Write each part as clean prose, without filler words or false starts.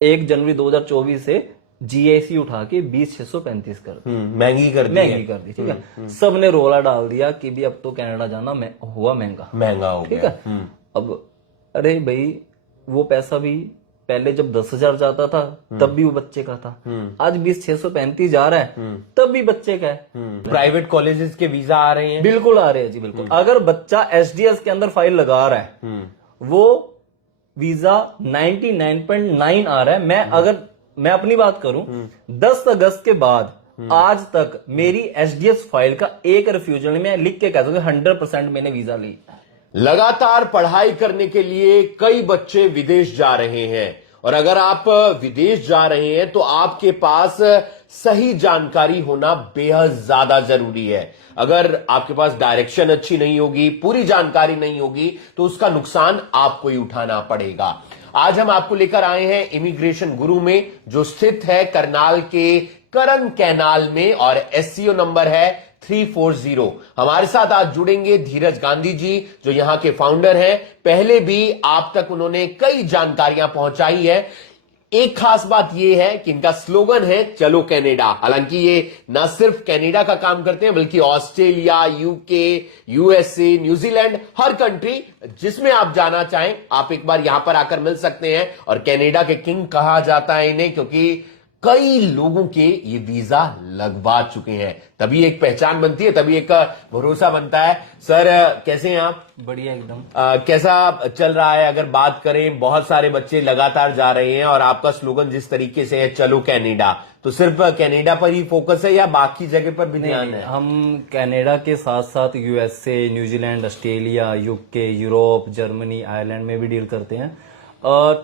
1 जनवरी 2024 से जीएसी उठा के 20,635 कर दी। महंगी कर दी, महंगी कर दी, ठीक है। सबने रोला डाल दिया कि भी अब तो कनाडा जाना हुआ महंगा, महंगा हो ठीक गया। है। अब अरे भाई वो पैसा भी पहले जब 10,000 जाता था तब भी वो बच्चे का था, आज 20,635 जा रहा है तब भी बच्चे का है। प्राइवेट कॉलेजेस के वीजा आ रहे हैं, बिल्कुल आ रहे हैं जी, बिल्कुल। अगर बच्चा एसडीएस के अंदर फाइल लगा रहा है वो वीजा 99.9 आ रहा है। मैं अपनी बात करूं, 10 अगस्त के बाद आज तक मेरी एसडीएस फाइल का एक रिफ्यूजल में लिख के कह दूंगा 100% मैंने वीजा ली। लगातार पढ़ाई करने के लिए कई बच्चे विदेश जा रहे हैं, और अगर आप विदेश जा रहे हैं तो आपके पास सही जानकारी होना बेहद ज्यादा जरूरी है। अगर आपके पास डायरेक्शन अच्छी नहीं होगी, पूरी जानकारी नहीं होगी, तो उसका नुकसान आपको ही उठाना पड़ेगा। आज हम आपको लेकर आए हैं इमिग्रेशन गुरु में, जो स्थित है करनाल के करन कैनाल में, और एससीओ नंबर है 340। हमारे साथ आज जुड़ेंगे धीरज गांधी जी, जो यहां के फाउंडर हैं। पहले भी आप तक उन्होंने कई जानकारियां पहुंचाई है। एक खास बात यह है कि इनका स्लोगन है चलो कनाडा। हालांकि ये न सिर्फ कनाडा का काम करते हैं, बल्कि ऑस्ट्रेलिया, यूके, यूएसए, न्यूजीलैंड, हर कंट्री जिसमें आप जाना चाहें आप एक बार यहां पर आकर मिल सकते हैं। और कनाडा के किंग कहा जाता है इन्हें, क्योंकि कई लोगों के ये वीजा लगवा चुके हैं। तभी एक पहचान बनती है, तभी एक भरोसा बनता है। सर कैसे हैं आप? बढ़िया एकदम। कैसा चल रहा है? अगर बात करें, बहुत सारे बच्चे लगातार जा रहे हैं और आपका स्लोगन जिस तरीके से है चलो कनाडा, तो सिर्फ कनाडा पर ही फोकस है या बाकी जगह पर भी ध्यान है? हम कनाडा के साथ साथ USA, New Zealand, Australia, UK, Europe, Germany, Ireland में भी डील करते हैं।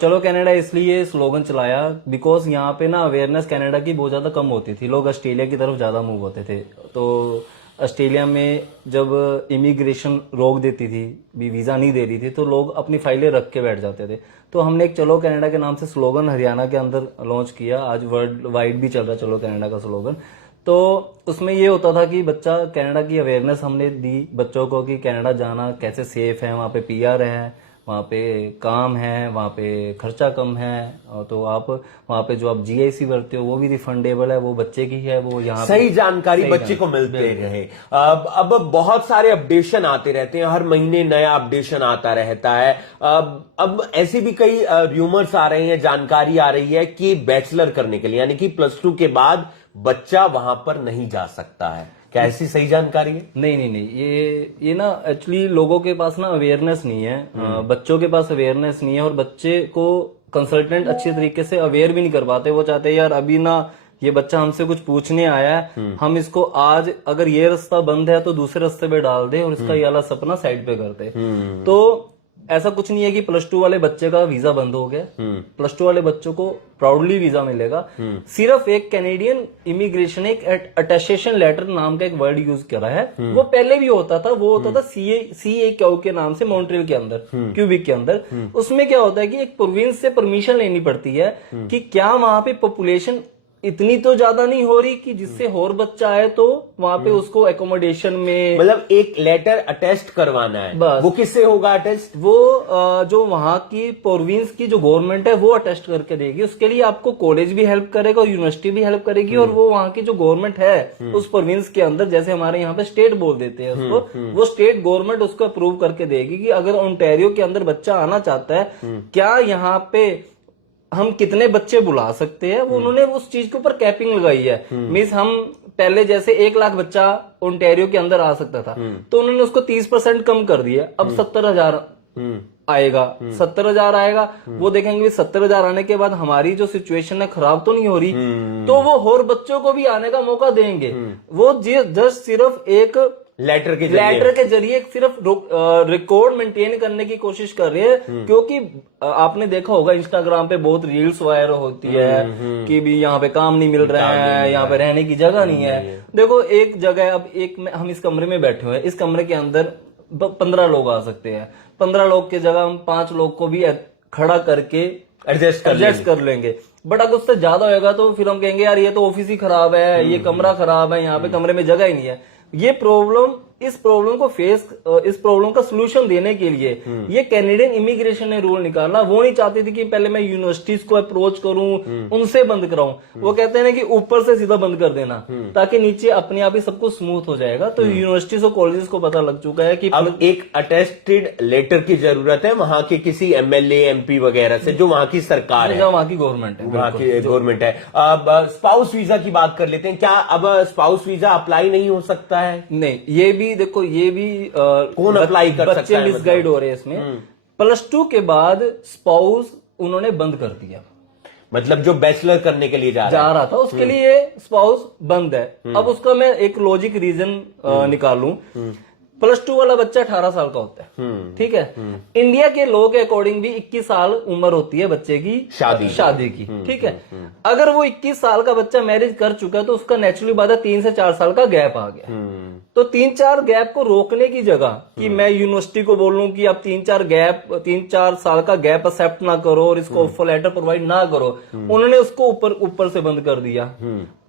चलो कनाडा इसलिए स्लोगन चलाया बिकॉज यहाँ पे ना अवेयरनेस कनाडा की बहुत ज्यादा कम होती थी, लोग ऑस्ट्रेलिया की तरफ ज्यादा मूव होते थे। तो ऑस्ट्रेलिया में जब इमिग्रेशन रोक देती थी, भी वीजा नहीं दे रही थी, तो लोग अपनी फाइलें रख के बैठ जाते थे। तो हमने एक चलो कनाडा के नाम से स्लोगन हरियाणा के अंदर लॉन्च किया। आज वर्ल्ड वाइड भी चल रहा चलो कनाडा का स्लोगन। तो उसमें ये होता था कि बच्चा कनाडा की अवेयरनेस हमने दी बच्चों को कि कनाडा जाना कैसे सेफ है, वहाँ पे पीआर है, वहाँ पे काम है, वहाँ पे खर्चा कम है, तो आप वहाँ पे जो आप जीआईसी भरते हो वो भी रिफंडेबल है, वो बच्चे की है, वो यहाँ सही जानकारी बच्चे को मिलते रहे। अब बहुत सारे अपडेशन आते रहते हैं, हर महीने नया अपडेशन आता रहता है। अब ऐसे भी कई र्यूमर्स आ रहे हैं, जानकारी आ रही है कि बैचलर करने के लिए यानी कि +2 के बाद बच्चा वहां पर नहीं जा सकता है। क्या ऐसी सही जानकारी है? नहीं, ये ना एक्चुअली लोगों के पास ना अवेयरनेस नहीं है, बच्चों के पास अवेयरनेस नहीं है, और बच्चे को कंसल्टेंट अच्छे तरीके से अवेयर भी नहीं कर पाते। वो चाहते हैं यार अभी ना ये बच्चा हमसे कुछ पूछने आया है, हम इसको आज अगर ये रास्ता बंद है तो दूसरे रास्ते पे डाल दे और इसका ये वाला सपना साइड पे कर दे। तो ऐसा कुछ नहीं है कि +2 वाले बच्चे का वीजा बंद हो गया, +2 वाले बच्चों को प्राउडली वीजा मिलेगा। सिर्फ एक कैनेडियन इमिग्रेशन एक अटेस्टेशन लेटर नाम का एक वर्ड यूज करा है, वो पहले भी होता था, वो होता था CA क्यू के नाम से मॉन्ट्रियल के अंदर, क्यूबिक के अंदर। उसमें क्या होता है कि एक प्रोविंस से परमिशन लेनी पड़ती है कि क्या वहां पे पॉपुलेशन इतनी तो ज्यादा नहीं हो रही कि जिससे और बच्चा आए तो वहां पे उसको एकोमोडेशन में, मतलब एक लेटर अटेस्ट करवाना है। बस। वो किससे होगा अटेस्ट? वो जो वहां की प्रोविंस की जो गवर्नमेंट है वो अटेस्ट करके देगी। उसके लिए आपको कॉलेज भी हेल्प करेगा और यूनिवर्सिटी भी हेल्प करेगी, और वो वहां की जो गवर्नमेंट है उस प्रोविंस के अंदर, जैसे हमारे यहाँ पे स्टेट बोल देते हैं उसको, वो स्टेट गवर्नमेंट उसको अप्रूव करके देगी कि अगर ओंटारियो के अंदर बच्चा आना चाहता है, क्या यहाँ पे हम कितने बच्चे बुला सकते हैं। वो उन्होंने उस चीज के ऊपर कैपिंग लगाई है। मीन्स हम पहले जैसे 1 लाख बच्चा ओंटारियो के अंदर आ सकता था, तो उन्होंने उसको 30% कम कर दिया। अब 70,000 आएगा, 70,000 आएगा। वो देखेंगे 70,000 आने के बाद हमारी जो सिचुएशन है खराब तो नहीं हो रही, तो वो और बच्चों को भी आने का मौका देंगे। वो जस्ट सिर्फ एक लेटर के जरिए सिर्फ रिकॉर्ड मेंटेन करने की कोशिश कर रहे हैं। क्योंकि आपने देखा होगा इंस्टाग्राम पे बहुत रील्स वायरल होती है कि भी यहाँ पे काम नहीं मिल रहा है, यहाँ पे रहने की जगह नहीं है। देखो एक जगह, अब हम इस कमरे में बैठे हुए हैं, इस कमरे के अंदर 15 लोग आ सकते हैं। 15 लोग की जगह हम 5 लोग को भी खड़ा करके एडजस्ट कर लेंगे। बट अगर उससे ज्यादा होगा तो फिर हम कहेंगे यार ये तो ऑफिस ही खराब है, ये कमरा खराब है, यहाँ पे कमरे में जगह ही नहीं है। ये प्रॉब्लम इस प्रॉब्लम को इस प्रॉब्लम का सोल्यूशन देने के लिए ये कैनेडियन इमिग्रेशन ने रूल निकाला। वो नहीं चाहती थी कि पहले मैं यूनिवर्सिटीज को अप्रोच करूं, उनसे बंद कराऊं। वो कहते हैं ना कि ऊपर से सीधा बंद कर देना, ताकि नीचे अपने आप ही सब कुछ स्मूथ हो जाएगा। तो यूनिवर्सिटीज और कॉलेजेस को पता लग चुका है कि अब एक अटेस्टेड लेटर की जरूरत है वहां के किसी एमएलए एमपी वगैरह से, जो वहां की सरकार है, जो वहां की गवर्नमेंट है, वहां की गवर्नमेंट है। अब स्पाउस वीजा की बात कर लेते हैं। क्या अब स्पाउस वीजा अप्लाई नहीं हो सकता है? नहीं, ये भी देखो, ये भी कौन अप्लाई कर सकता बच्चे है? मिसगाइड हो रहे हैं इसमें। +2 के बाद स्पाउस उन्होंने बंद कर दिया। मतलब जो बैचलर करने के लिए जा रहा था उसके लिए स्पाउस बंद है। अब उसका मैं एक लॉजिक रीजन निकालूं। +2 वाला बच्चा 18 साल का होता है, ठीक है। इंडिया के लॉ के अकॉर्डिंग भी 21 साल उम्र होती है बच्चे की शादी की, ठीक है। अगर वो 21 साल का बच्चा मैरिज कर चुका है तो उसका नेचुरली बात है 3 से 4 साल का गैप आ गया। तो 3-4 गैप को रोकने की जगह कि मैं यूनिवर्सिटी को बोलूं कि अब 3-4 साल का गैप एक्सेप्ट ना करो और इसको ऑफर लेटर प्रोवाइड ना करो, उन्होंने उसको ऊपर से बंद कर दिया।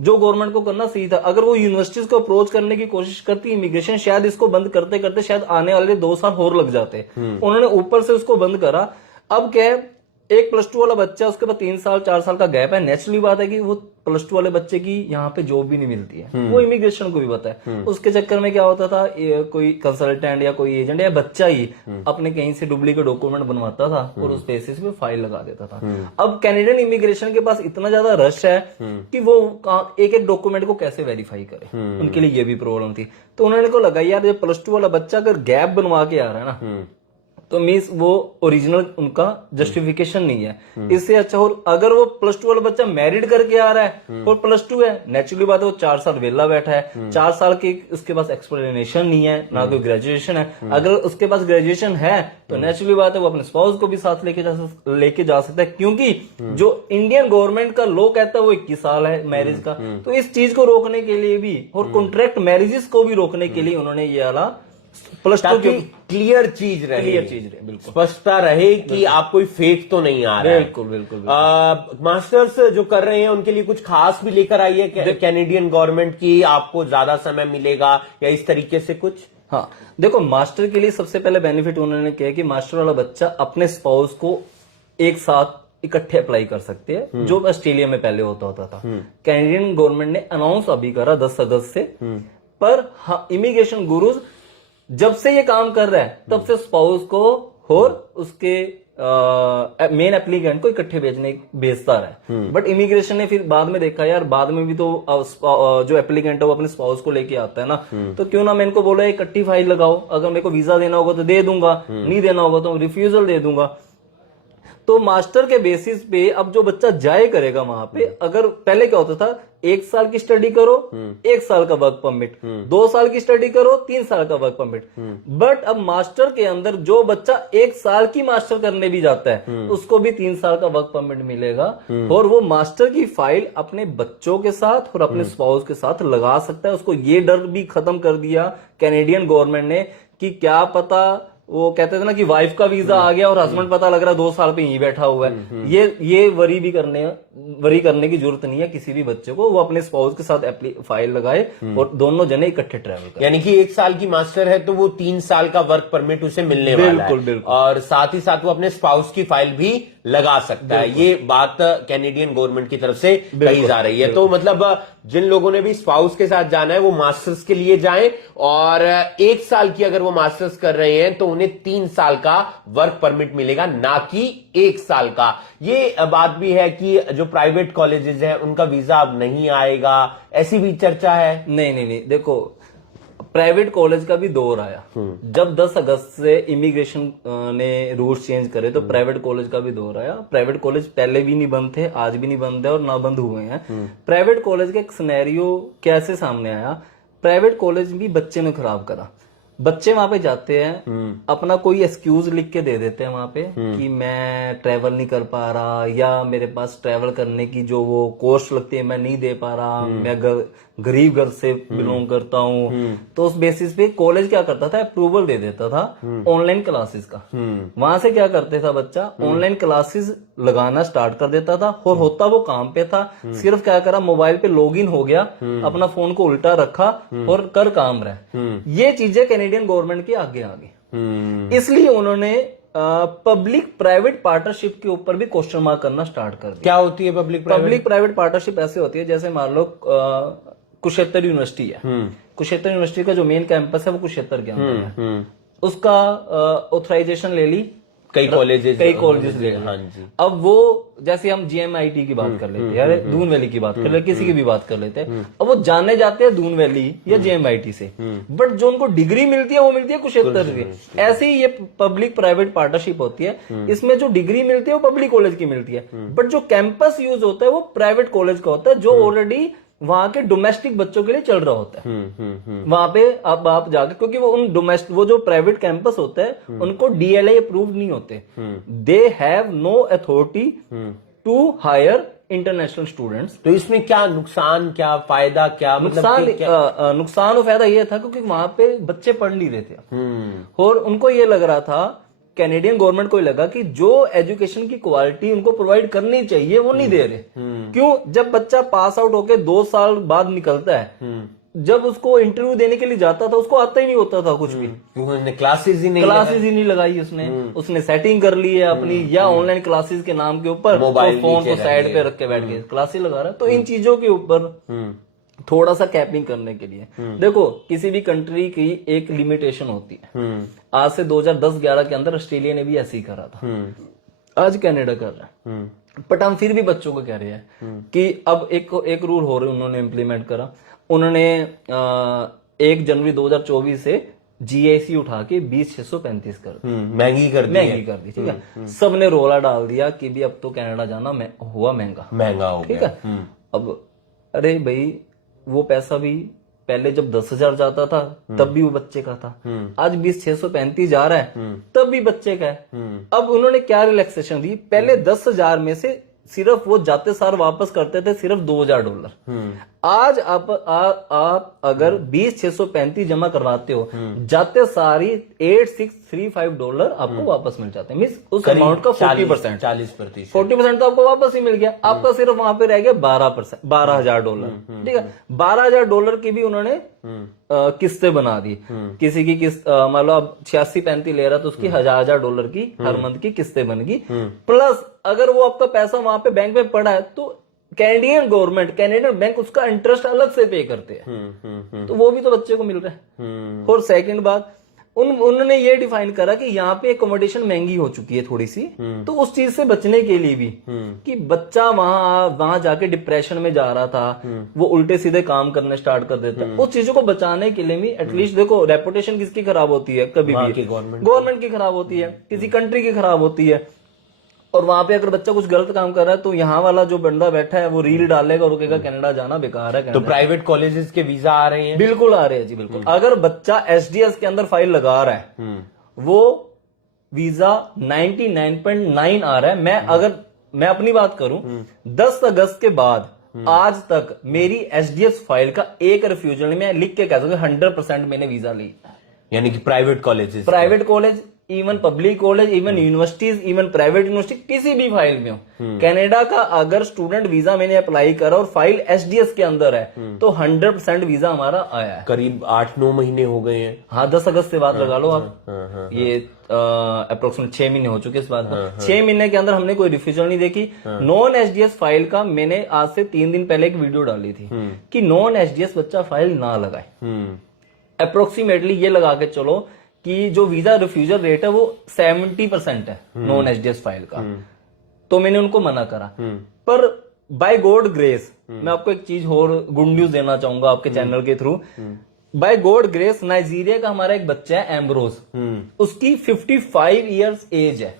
जो गवर्नमेंट को करना सही था। अगर वो यूनिवर्सिटीज को अप्रोच करने की कोशिश करती इमिग्रेशन, शायद इसको बंद करते करते शायद आने वाले 2 साल और लग जाते। उन्होंने ऊपर से उसको बंद करा। अब क्या है, एक +2 वाला बच्चा, उसके बाद 3-4 साल का गैप है। नेचुरली बात है कि वो +2 वाले बच्चे की यहाँ पे जॉब भी नहीं मिलती है। वो इमिग्रेशन को भी पता है। उसके चक्कर में क्या होता था, कोई कंसल्टेंट या कोई एजेंट या बच्चा ही अपने कहीं से डुप्लीकेट डॉक्यूमेंट बनवाता था और उस बेसिस पे फाइल लगा देता था। अब कैनेडियन इमिग्रेशन के पास इतना ज्यादा रश है कि वो एक एक डॉक्यूमेंट को कैसे वेरीफाई करे, उनके लिए ये भी प्रॉब्लम थी। तो उन्होंने को लगा यार ये +2 वाला बच्चा अगर गैप बनवा के आ रहा है ना, तो मीन्स वो ओरिजिनल उनका जस्टिफिकेशन नहीं है। इससे अच्छा, और अगर वो +2 वाला बच्चा मैरिड करके आ रहा है और +2 है, नेचुरली बात है वो 4 साल वेला बैठा है, 4 साल की उसके पास एक्सप्लेनेशन नहीं है, ना कोई ग्रेजुएशन है। अगर उसके पास ग्रेजुएशन है तो नेचुरली बात है वो अपने स्पाउस को भी साथ लेके जा सकता है, क्योंकि जो इंडियन गवर्नमेंट का लॉ कहता है वो 21 साल है मैरिज का। तो इस चीज को रोकने के लिए भी और कॉन्ट्रैक्ट मैरिजेस को भी रोकने के लिए उन्होंने ये वाला +2 की क्लियर चीज रहे, बिल्कुल स्पष्टता रहे कि आप कोई फेक तो नहीं आ रहा है। बिल्कुल। मास्टर्स जो कर रहे हैं उनके लिए कुछ खास भी लेकर आई है कैनेडियन गवर्नमेंट की, आपको ज्यादा समय मिलेगा या इस तरीके से कुछ? हाँ, देखो, मास्टर के लिए सबसे पहले बेनिफिट उन्होंने किया कि मास्टर वाला बच्चा अपने स्पाउस को एक साथ इकट्ठे अप्लाई कर सकते हैं, जो ऑस्ट्रेलिया में पहले होता था। कैनेडियन गवर्नमेंट ने अनाउंस अभी करा 10 अगस्त से, पर हाँ, इमिग्रेशन गुरुज जब से ये काम कर रहा है तब से स्पाउस को और उसके मेन एप्लीकेंट को इकट्ठे भेजता रहा है। बट इमिग्रेशन ने फिर बाद में देखा यार, बाद में भी तो जो एप्लीकेंट है वो अपने स्पाउस को लेके आता है ना, तो क्यों ना मैं इनको बोला इकट्ठी फाइल लगाओ, अगर मेरे को वीजा देना होगा तो दे दूंगा, नहीं देना होगा तो रिफ्यूजल दे दूंगा। तो मास्टर के बेसिस पे अब जो बच्चा जाए करेगा वहां पे, अगर पहले क्या होता था 1 साल की स्टडी करो 1 साल का वर्क परमिट, 2 साल की स्टडी करो 3 साल का वर्क परमिट। बट अब मास्टर के अंदर जो बच्चा 1 साल की मास्टर करने भी जाता है उसको भी 3 साल का वर्क परमिट मिलेगा, और वो मास्टर की फाइल अपने बच्चों के साथ और अपने स्पाउस के साथ लगा सकता है। उसको ये डर भी खत्म कर दिया कैनेडियन गवर्नमेंट ने कि क्या पता, वो कहते थे ना कि वाइफ का वीजा आ गया और हस्बैंड पता लग रहा है 2 साल पे यहीं बैठा हुआ है। ये वरी करने की जरूरत नहीं है किसी भी बच्चे को। वो अपने स्पाउस के साथ फाइल लगाए और दोनों जने इकट्ठे ट्रैवल करें। यानी कि 1 साल की मास्टर है तो वो 3 साल का वर्क परमिट उसे मिलने वाला है। बिल्कुल। और साथ ही साथ वो अपने स्पाउस की फाइल भी लगा सकता है। ये बात कैनेडियन गवर्नमेंट की तरफ से कही जा रही है। तो मतलब जिन लोगों ने भी स्पाउस के साथ जाना है वो मास्टर्स के लिए जाएं, और 1 साल की अगर वो मास्टर्स कर रहे हैं तो उन्हें 3 साल का वर्क परमिट मिलेगा, ना कि 1 साल का। ये बात भी है कि जो प्राइवेट कॉलेजेस हैं उनका वीजा अब नहीं आएगा, ऐसी भी चर्चा है। नहीं, देखो, प्राइवेट कॉलेज का भी दौर आया जब 10 अगस्त से इमिग्रेशन ने रूल्स चेंज करे, तो प्राइवेट कॉलेज का भी दौर आया। प्राइवेट कॉलेज पहले भी नहीं बंद थे, आज भी नहीं बंद है और ना बंद हुए हैं। प्राइवेट कॉलेज का एक सिनेरियो कैसे सामने आया, प्राइवेट कॉलेज भी बच्चे ने खराब करा। बच्चे वहां पे जाते हैं, अपना कोई एक्सक्यूज लिख के दे देते हैं वहां पे कि मैं ट्रेवल नहीं कर पा रहा, या मेरे पास ट्रेवल करने की जो वो कॉस्ट लगती है मैं नहीं दे पा रहा, मैं गरीब घर से बिलोंग करता हूँ, तो उस बेसिस पे कॉलेज क्या करता था, अप्रूवल दे देता था ऑनलाइन क्लासेस का। वहां से क्या करते था बच्चा, ऑनलाइन क्लासेस लगाना स्टार्ट कर देता था, और होता वो काम पे था, सिर्फ क्या करा, मोबाइल पे लॉगिन हो गया, अपना फोन को उल्टा रखा और कर काम रहा। ये चीजें कैनेडियन गवर्नमेंट की आगे आ गई, इसलिए उन्होंने पब्लिक प्राइवेट पार्टनरशिप के ऊपर भी क्वेश्चन मार्क करना स्टार्ट कर दिया। क्या होती है पब्लिक प्राइवेट पार्टनरशिप ऐसे होती है, जैसे मान लो कुरुक्षेत्र यूनिवर्सिटी है, कुरुक्षेत्र यूनिवर्सिटी का जो मेन कैंपस है वो कुरुक्षेत्र के अंदर है, उसका ऑथराइजेशन ले ली कई कॉलेजेस ले ली। हाँ जी। अब वो जैसे हम GMIT की बात कर लेते हैं, या दून वैली की बात कर लेते, किसी की भी बात कर लेते हैं, अब वो जाने जाते हैं दून वैली या GMIT से, बट जो उनको डिग्री मिलती है वो मिलती है कुरुक्षेत्र से। ऐसे ही ये पब्लिक प्राइवेट पार्टनरशिप होती है, इसमें जो डिग्री मिलती है वो पब्लिक कॉलेज की मिलती है, बट जो कैंपस यूज होता है वो प्राइवेट कॉलेज का होता है, जो ऑलरेडी वहां के डोमेस्टिक बच्चों के लिए चल रहा होता है। वहां पे अब आप जाके, क्योंकि वो उन वो जो प्राइवेट कैंपस होते हैं उनको DLI अप्रूव नहीं होते, they have no authority to hire international students. तो इसमें क्या नुकसान, क्या फायदा, क्या नुकसान, नुकसान और फायदा ये था क्योंकि वहां पे बच्चे पढ़ नहीं रहे थे, और उनको ये लग रहा था, कैनेडियन गवर्नमेंट को लगा कि जो एजुकेशन की क्वालिटी उनको प्रोवाइड करनी चाहिए वो नहीं दे रहे। क्यों? जब बच्चा पास आउट होके 2 साल बाद निकलता है, जब उसको इंटरव्यू देने के लिए जाता था उसको आता ही नहीं होता था कुछ भी, क्लासेस ही नहीं लगाई उसने सेटिंग कर ली है अपनी, या ऑनलाइन क्लासेस के नाम के ऊपर मोबाइल फोन को साइड पे रख के बैठ के क्लासेस लगा रहा है। तो इन चीजों के ऊपर थोड़ा सा कैपिंग करने के लिए, देखो किसी भी कंट्री की एक लिमिटेशन होती है। आज से 2010-11 के अंदर ऑस्ट्रेलिया ने भी ऐसे ही करा था, आज कनाडा कर रहा है, बट हम फिर भी बच्चों को कह रहे हैं कि अब एक रूल हो रहे उन्होंने इम्प्लीमेंट करा, उन्होंने 1 जनवरी 2024 से GIC उठा के 20,635 कर दी, महंगी कर दी, ठीक है। सबने रोला डाल दिया कि भी अब तो कनाडा जाना हुआ महंगा हो ठीक है। अब अरे भाई, वो पैसा भी पहले जब 10,000 जाता था तब भी वो बच्चे का था, आज 20,635 जा रहा है तब भी बच्चे का है। अब उन्होंने क्या रिलैक्सेशन दी, पहले 10,000 में से सिर्फ वो जाते सार वापस करते थे सिर्फ $2,000। आज आप अगर 20,635 जमा करवाते हो, जाते सारी $8,635 आपको वापस मिल जाते हैं, मीन्स उस अमाउंट का 40% 40% तो आपको वापस ही मिल गया, आपका सिर्फ वहां पे रह गया $12,000। ठीक है, $12,000 की भी उन्होंने किस्तें बना दी। किसी की किस्त मान लो अब 86-35 ले रहा तो उसकी $1,000 की हर मंथ की किस्तें बन गई, प्लस अगर वो आपका पैसा वहां पे बैंक में पड़ा है तो कैनेडियन गवर्नमेंट, कैनेडियन बैंक उसका इंटरेस्ट अलग से पे करते हैं, तो वो भी तो बच्चे को मिल रहा है। और सेकंड बात, उन्होंने ये डिफाइन करा कि यहाँ पे एकोमोडेशन महंगी हो चुकी है थोड़ी सी, तो उस चीज से बचने के लिए भी कि बच्चा वहां जाके डिप्रेशन में जा रहा था, वो उल्टे सीधे काम करने स्टार्ट कर देता है, उस चीजों को बचाने के लिए भी एटलीस्ट, देखो रेपुटेशन किसकी खराब होती है, कभी भी गवर्नमेंट की खराब होती है, किसी कंट्री की खराब होती है, और वहां पे अगर बच्चा कुछ गलत काम कर रहा है तो यहाँ वाला जो बंदा बैठा है वो रील डालेगा और रुकेगा कनाडा जाना बेकार है। तो प्राइवेट कॉलेजेस के वीजा आ रहे हैं? बिल्कुल आ रहे हैं जी, बिल्कुल। अगर बच्चा SDS के अंदर फाइल लगा रहा है वो वीजा 99.9 आ रहा है। मैं अपनी बात करूं, 10 अगस्त के बाद आज तक मेरी SDS फाइल का एक रिफ्यूजल नहीं, मैं लिख के कह सकता 100% मैंने वीजा ली, यानी कि private college, even public college, even universities, even private university, किसी भी फाइल में हो, कनाडा का अगर स्टूडेंट वीजा मैंने अप्लाई करा और फाइल SDS के अंदर है तो 100% वीजा हमारा आया है। करीब 8-9 महीने हो गए हैं। हाँ, 10 अगस्त से बात लगा लो आप, ये अप्रोक्सीमेट 6 महीने हो चुके इस बात को। 6 महीने के अंदर हमने कोई रिफ्यूजल नहीं देखी। नॉन SDS फाइल का मैंने आज से 3 दिन पहले एक वीडियो डाली थी कि नॉन SDS बच्चा फाइल ना लगाए। अप्रोक्सीमेटली ये लगा के चलो कि जो वीजा रिफ्यूजल रेट है वो 70% है नॉन SDS फाइल का, तो मैंने उनको मना करा। पर बाय गॉड ग्रेस, मैं आपको एक चीज और गुड न्यूज देना चाहूंगा आपके चैनल के through. By God grace, Nigeria का हमारा एक बच्चा है एम्ब्रोज, उसकी 55 इयर्स एज है,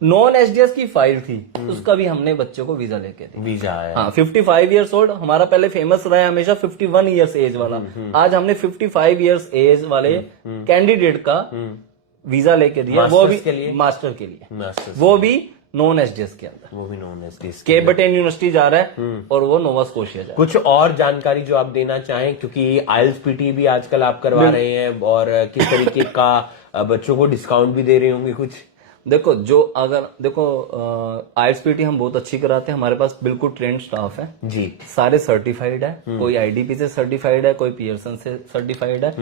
नॉन SDS की फाइल थी, उसका भी हमने बच्चे को वीजा लेके दी, वीजा आया। हाँ, 55 इयर्स ओल्ड। हमारा पहले फेमस रहा है हमेशा 51 इयर्स एज वाला, आज हमने 55 इयर्स एज वाले कैंडिडेट का वीजा लेके दिया, वो भी मास्टर के लिए, वो भी नॉन एसडीएस के अंदर, वो भी नॉन एसडीएस के बटेन यूनिवर्सिटी जा रहा है और वो नोवा स्कोशिया जा रहा कुछ और जानकारी जो आप देना चाहें, क्योंकि आईएलटीएस पीटी भी आजकल आप करवा रहे हैं, और किस तरीके का बच्चों को डिस्काउंट भी दे रहे होंगे कुछ? है। देखो आईएलटीएस हम बहुत अच्छी कराते हैं, हमारे पास बिल्कुल ट्रेंड स्टाफ है जी, सारे सर्टिफाइड है, कोई आईडीपी से सर्टिफाइड है, कोई पियर्सन से सर्टिफाइड है।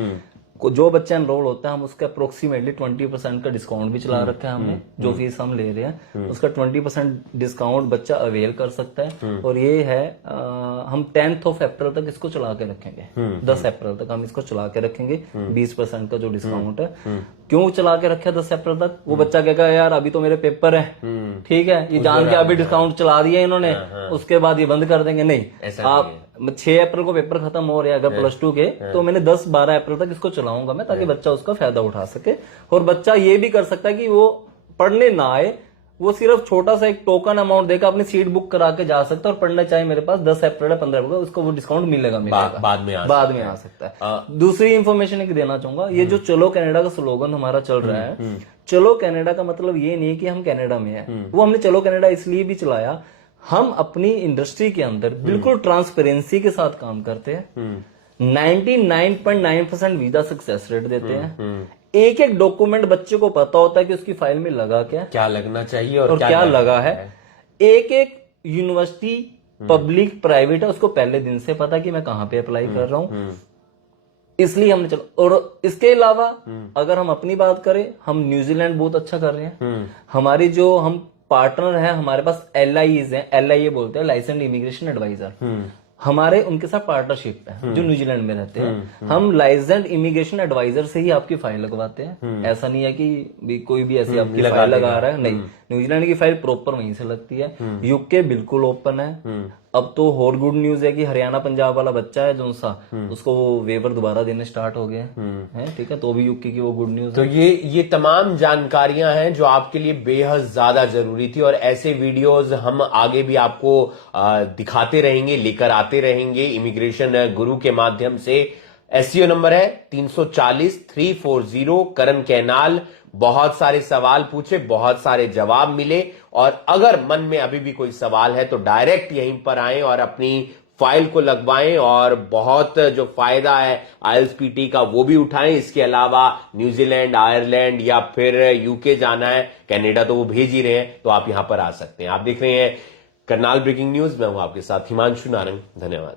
जो बच्चा एनरोल होता है हम उसका अप्रोक्सीमेटली 20% का डिस्काउंट भी चला रखा है हमने, जो फीस हम ले रहे हैं उसका 20% डिस्काउंट बच्चा अवेल कर सकता है। और ये है हम 10th ऑफ अप्रैल तक इसको चला के रखेंगे, 10 अप्रैल तक हम इसको चला के रखेंगे। 20% का जो डिस्काउंट है, क्यों चला के रखे 10 अप्रैल तक? वो बच्चा कहेगा यार अभी तो मेरे पेपर है, ठीक है, ये जान के अभी डिस्काउंट चला दिया इन्होंने, उसके बाद ये बंद कर देंगे। नहीं, आप 6 अप्रैल को पेपर खत्म हो रहे हैं अगर +2 के, तो मैंने 10-12 अप्रैल तक इसको चलाऊंगा मैं, ताकि बच्चा उसका फायदा उठा सके। और बच्चा ये भी कर सकता है कि वो पढ़ने ना आए, वो सिर्फ छोटा सा एक टोकन अमाउंट देकर अपनी सीट बुक करा के जा सकता है, और पढ़ना चाहे मेरे पास 10 अप्रैल या 15 अप्रैल को उसको वो डिस्काउंट मिलेगा। बाद में आ सकता है। दूसरी इंफॉर्मेशन एक देना चाहूंगा, ये जो चलो कनाडा का स्लोगन हमारा चल रहा है, चलो कनाडा का मतलब ये नहीं है कि हम कनाडा में है, वो हमने चलो कनाडा इसलिए भी चलाया, हम अपनी इंडस्ट्री के अंदर बिल्कुल ट्रांसपेरेंसी के साथ काम करते हैं। 99.9% वीजा सक्सेस रेट देते हैं। एक एक डॉक्यूमेंट बच्चे को पता होता है कि उसकी फाइल में लगा क्या लगना चाहिए और क्या लगा है। एक एक यूनिवर्सिटी पब्लिक प्राइवेट है, उसको पहले दिन से पता कि मैं कहां पे अप्लाई कर रहा हूं, इसलिए हमने चलो। और इसके अलावा अगर हम अपनी बात करें, हम न्यूजीलैंड बहुत अच्छा कर रहे हैं। हमारी जो हम पार्टनर है, हमारे पास LIEs हैं, LIA बोलते हैं, लाइसेंस इमिग्रेशन एडवाइजर, हमारे उनके साथ पार्टनरशिप है जो न्यूजीलैंड में रहते हैं। हम लाइसेंस इमिग्रेशन एडवाइजर से ही आपकी फाइल लगवाते हैं। ऐसा नहीं है कि कोई भी ऐसे आपकी फाइल लगा रहा है, नहीं, न्यूजीलैंड की फाइल प्रॉपर वहीं से लगती है। यूके बिल्कुल ओपन है। अब तो और गुड न्यूज है कि हरियाणा पंजाब वाला बच्चा है जो सा, उसको वो वेवर दोबारा देने स्टार्ट हो गए हैं, ठीक है, तो भी यूके की वो गुड न्यूज तो है। ये तमाम जानकारियां हैं जो आपके लिए बेहद ज्यादा जरूरी थी, और ऐसे वीडियोस हम आगे भी आपको दिखाते रहेंगे, लेकर आते रहेंगे इमिग्रेशन गुरु के माध्यम से। SCO नंबर है 340-340 करण कैनाल। बहुत सारे सवाल पूछे, बहुत सारे जवाब मिले, और अगर मन में अभी भी कोई सवाल है तो डायरेक्ट यहीं पर आएं और अपनी फाइल को लगवाएं, और बहुत जो फायदा है आईएलटीएस पीटी का वो भी उठाएं। इसके अलावा न्यूजीलैंड, आयरलैंड या फिर यूके जाना है, कनाडा तो वो भेज ही रहे हैं, तो आप यहां पर आ सकते हैं। आप देख रहे हैं करनाल ब्रेकिंग न्यूज, मैं हूं आपके साथ हिमांशु नारंग। धन्यवाद।